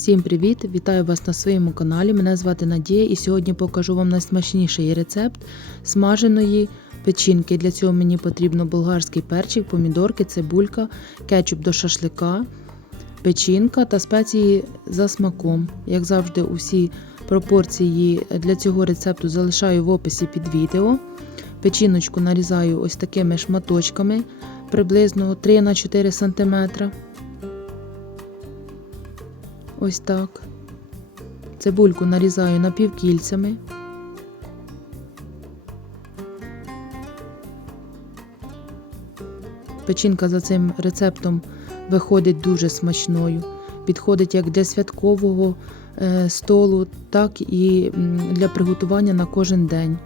Всім привіт! Вітаю вас на своєму каналі. Мене звати Надія і сьогодні покажу вам найсмачніший рецепт смаженої печінки. Для цього мені потрібно болгарський перчик, помідорки, цибулька, кетчуп до шашлика, печінка та спеції за смаком. Як завжди, усі пропорції для цього рецепту залишаю в описі під відео. Печіночку нарізаю ось такими шматочками приблизно 3-4 см. Ось так. Цибульку нарізаю напівкільцями. Печінка за цим рецептом виходить дуже смачною. Підходить як для святкового е, столу, так і для приготування на кожен день.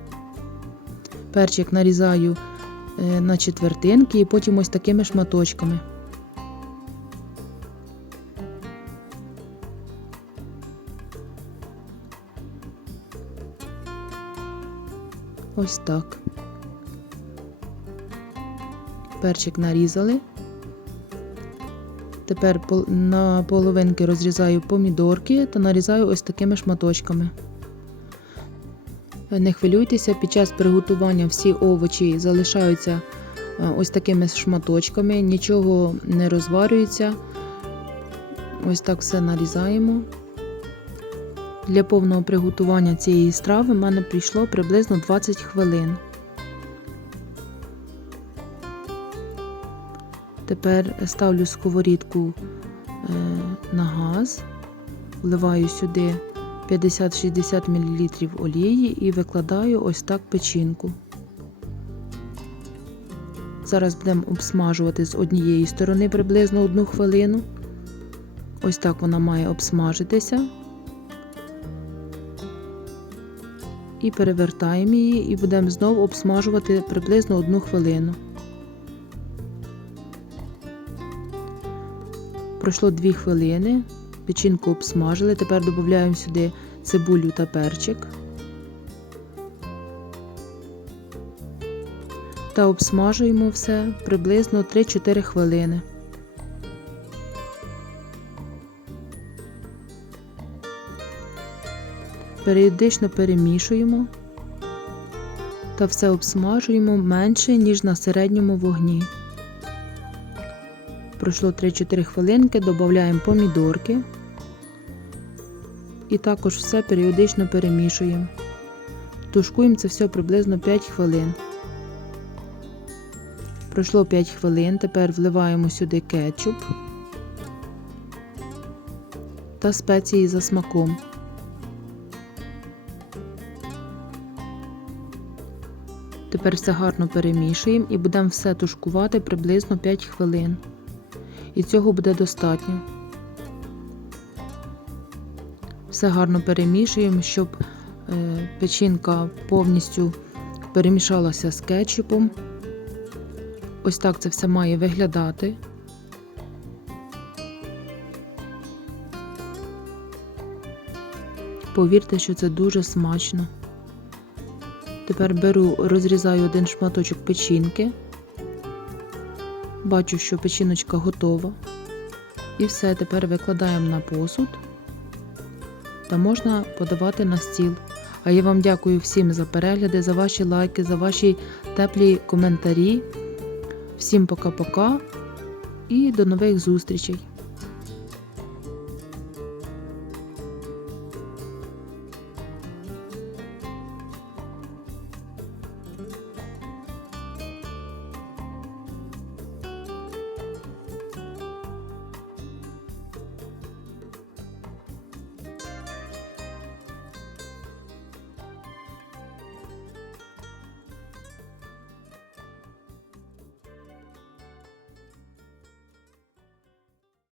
Перчик нарізаю е, на четвертинки і потім ось такими шматочками. Ось так. Перчик нарізали. Тепер на половинки розрізаю помідорки та нарізаю ось такими шматочками. Не хвилюйтеся, під час приготування всі овочі залишаються е, ось такими шматочками, нічого не розварюється. Ось так все нарізаємо. Для повного приготування цієї страви в мене прийшло приблизно 20 хвилин. Тепер ставлю сковорідку е, на газ, вливаю сюди 50-60 мл олії і викладаю ось так печінку. Зараз будемо обсмажувати з однієї сторони приблизно одну хвилину. Ось так вона має обсмажитися. І перевертаємо її і будемо знову обсмажувати приблизно одну хвилину. Пройшло 2 хвилини, печінку обсмажили, тепер додаємо сюди цибулю та перчик. Та обсмажуємо все приблизно 3-4 хвилини. Періодично перемішуємо та все обсмажуємо менше, ніж на середньому вогні. Пройшло 3-4 хвилинки, додаємо помідорки і також все періодично перемішуємо. Тушкуємо це все приблизно 5 хвилин. Пройшло 5 хвилин, тепер вливаємо сюди кетчуп та спеції за смаком. Тепер все гарно перемішуємо і будемо все тушкувати приблизно 5 хвилин. І цього буде достатньо. Все гарно перемішуємо, щоб е, печінка повністю перемішалася з кетчупом. Ось так це все має виглядати. Повірте, що це дуже смачно. Тепер беру, розрізаю один шматочок печінки. Бачу, що печіночка готова. І все, тепер викладаємо на посуд та можна подавати на стіл. А я вам дякую всім за перегляди, за ваші лайки, за ваші теплі коментарі. Всім пока-пока і до нових зустрічей!